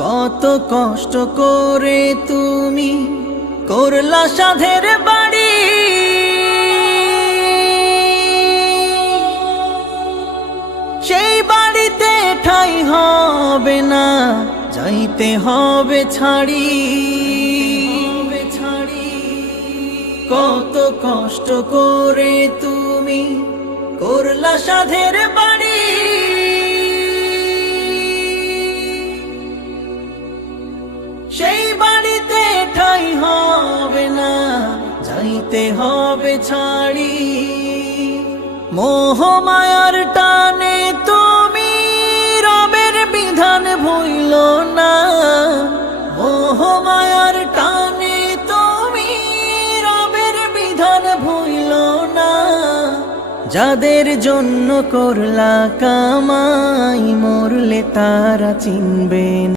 কত কষ্ট করে তুমি করলা সাধের বাড়ি, সেই বাড়িতে ঠাঁই হবে না, যাইতে হবে ছাড়ি। কত কষ্ট করে তুমি করলা সাধের বাড়ি, সেই বাড়িতে ঠাঁই হবে না, যাইতে হবে ছাড়ি। মোহ মায়ার টানে তুমি রবের বিধান ভুইল না, মোহ মায়ার টানে তুমি রবের বিধান ভুইল না। যাদের জন্য করলা কামাই, মরলে তারা চিনবে না।